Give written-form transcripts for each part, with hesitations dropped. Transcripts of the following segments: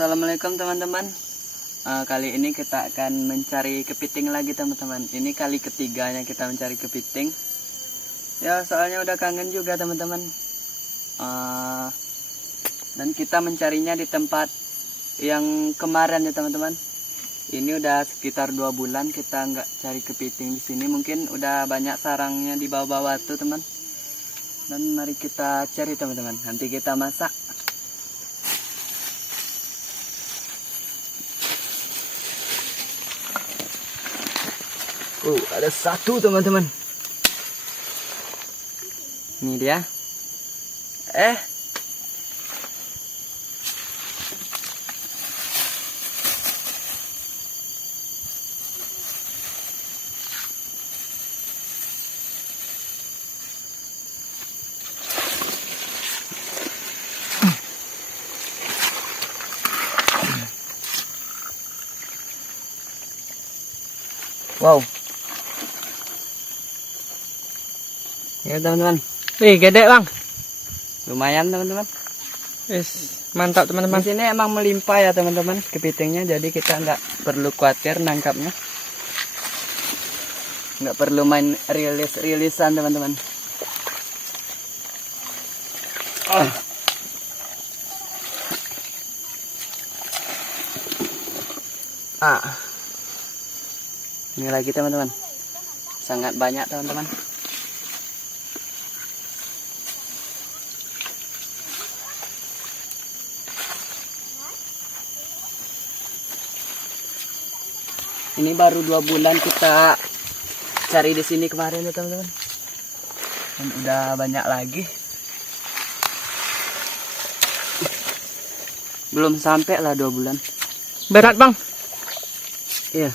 Assalamualaikum teman-teman. Kali ini kita akan mencari kepiting lagi teman-teman. Ini kali ketiganya kita mencari kepiting. Ya soalnya udah kangen juga teman-teman. Dan kita mencarinya di tempat yang kemarin ya teman-teman. Ini udah sekitar 2 bulan kita nggak cari kepiting di sini. Mungkin udah banyak sarangnya di bawah-bawah tuh teman. Dan mari kita cari teman-teman. Nanti kita masak. Ada satu teman-teman. Ini dia. Wow. Ya teman-teman. Wih, gede bang. Lumayan teman-teman. Mantap teman-teman. Di sini emang melimpah ya teman-teman kepitingnya, jadi kita nggak perlu khawatir nangkapnya. Nggak perlu main rilis-rilisan teman-teman. Ini lagi teman-teman. Sangat banyak teman-teman. Ini baru 2 bulan kita cari di sini kemarin ya teman-teman. Dan udah banyak lagi. Belum sampai lah 2 bulan. Berat bang. Iya.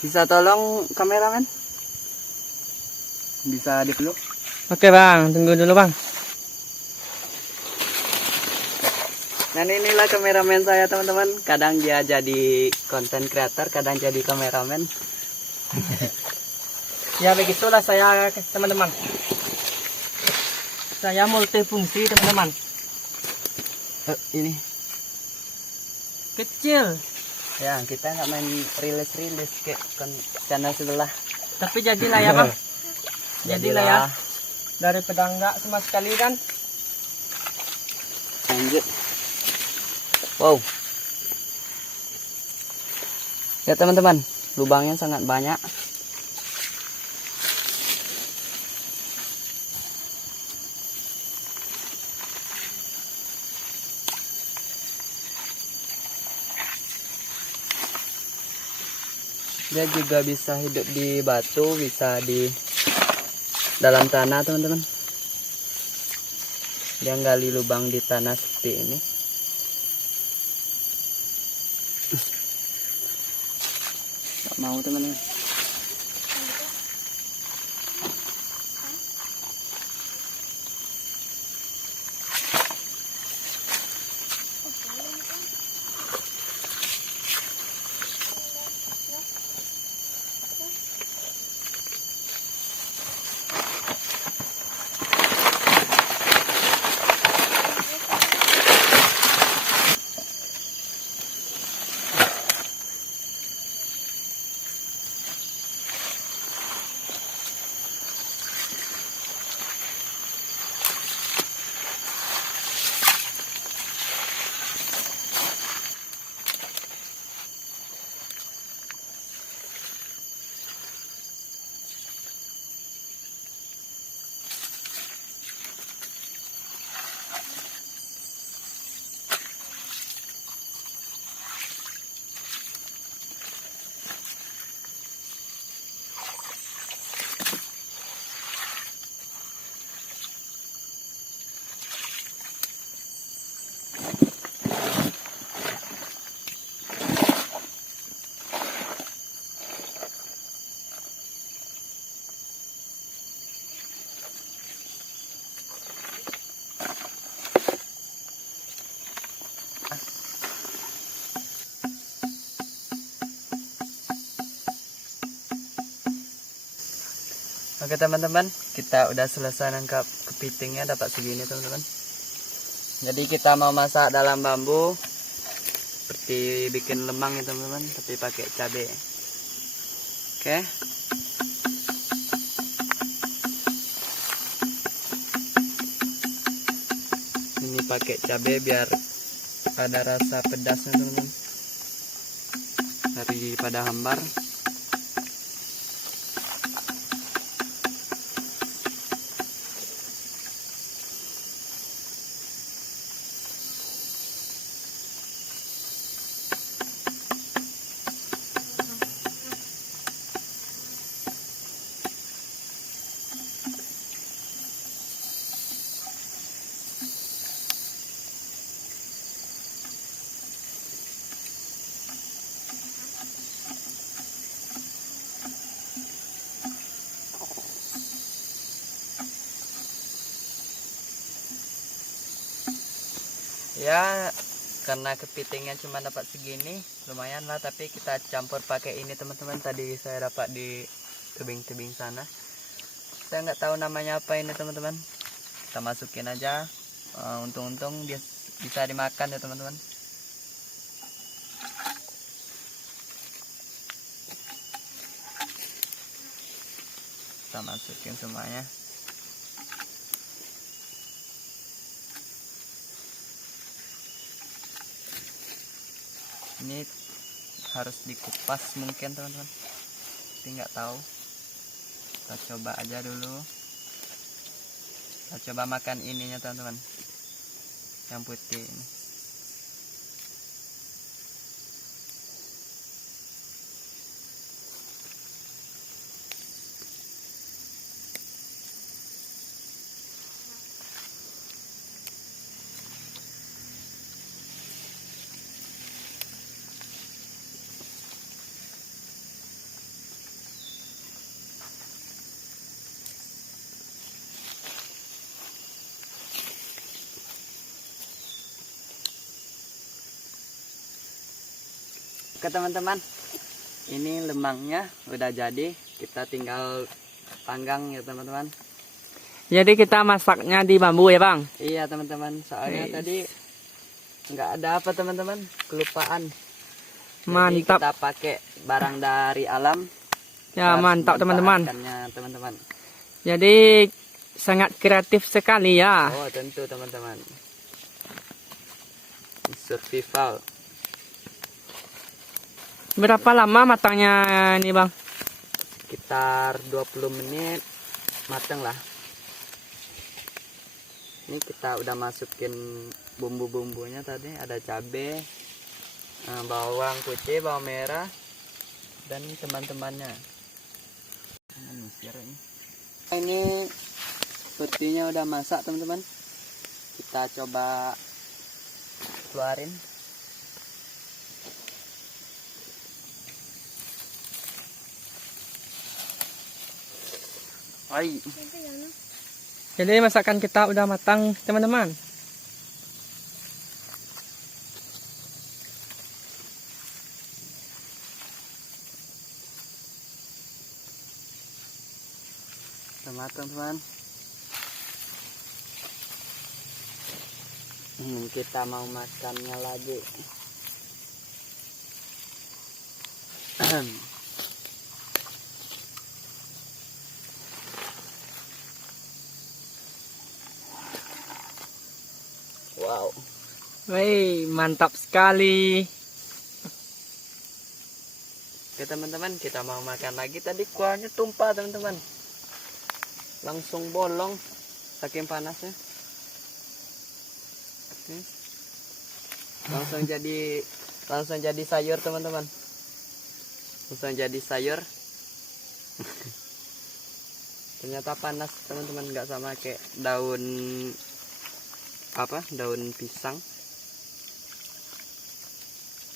Bisa tolong kameramen? Bisa dipeluk? Oke bang, tunggu dulu bang. Dan inilah kameramen saya teman-teman. Kadang dia jadi konten creator, kadang jadi kameramen. Ya begitulah saya teman-teman. Saya multifungsi teman-teman. Ini Kecil, ya kita nggak main rilis kayak channel sebelah. tapi jadilah ya bang. Jadilah ya. Daripada enggak sama sekali kan. Lanjut. Wow. Ya teman-teman, lubangnya sangat banyak. Dia juga bisa hidup di batu, bisa di dalam tanah teman-teman. Dia gali lubang di tanah seperti ini. Gak mau teman-teman. Oke teman-teman, kita udah selesai nangkap kepitingnya, dapat segini teman-teman. Jadi kita mau masak dalam bambu seperti bikin lemang ya teman-teman, tapi pakai cabai. Oke. Ini pakai cabai biar ada rasa pedasnya teman-teman, daripada hambar. Ya, karena kepitingnya cuma dapat segini, lumayan lah. Tapi kita campur pakai ini teman-teman. Tadi saya dapat di tebing-tebing sana. Saya nggak tahu namanya apa ini teman-teman. Kita masukin aja. Untung-untung dia bisa dimakan ya teman-teman. Kita masukin semuanya. Ini harus dikupas mungkin teman-teman, tapi nggak tahu. Kita coba aja dulu. Kita coba makan ininya teman-teman, yang putih ini. Oke teman-teman, ini lemangnya udah jadi. Kita tinggal panggang ya teman-teman. Jadi kita masaknya di bambu ya bang? Iya teman-teman, soalnya tadi nggak ada apa teman-teman, kelupaan. Jadi Mantap. kita pakai barang dari alam. Ya mantap teman-teman. Teman-teman. Jadi sangat kreatif sekali ya. Oh tentu teman-teman. Survival. Berapa lama matangnya ini bang? Sekitar 20 menit mateng lah. Ini kita udah masukin bumbu-bumbunya tadi. Ada cabai, bawang putih, bawang merah, dan teman-temannya. Ini sepertinya udah masak teman-teman. Kita coba keluarin. Hai. Jadi masakan kita udah matang teman-teman. Udah matang teman. Kita mau makannya lagi. Wow. Wih, mantap sekali. Oke teman-teman, kita mau makan lagi. Tadi kuahnya tumpah teman-teman. Langsung bolong saking panasnya. Langsung jadi sayur teman-teman. Langsung jadi sayur. Ternyata panas teman-teman, nggak sama kayak daun pisang.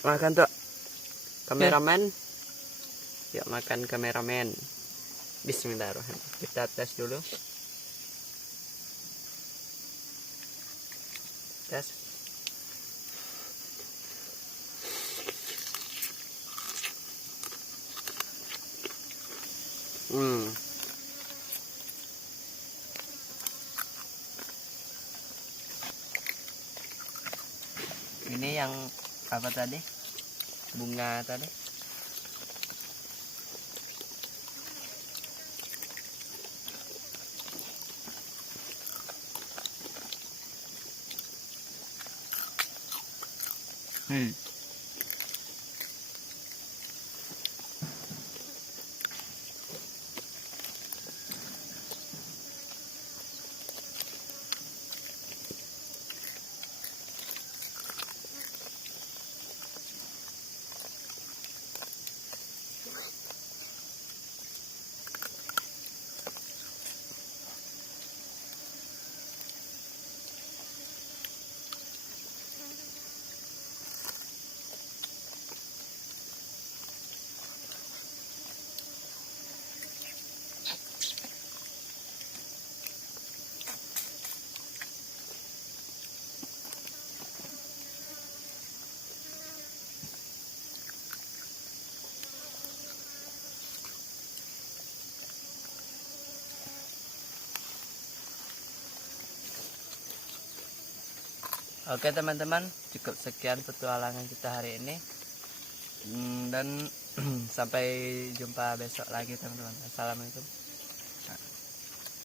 Makan tuh kameramen. Yuk makan kameramen. Bismillahirrahmanirrahim. Kita tes dulu. Tes. ini yang apa tadi, bunga tadi. Oke teman-teman, cukup sekian petualangan kita hari ini. Dan sampai jumpa besok lagi teman-teman. Assalamualaikum.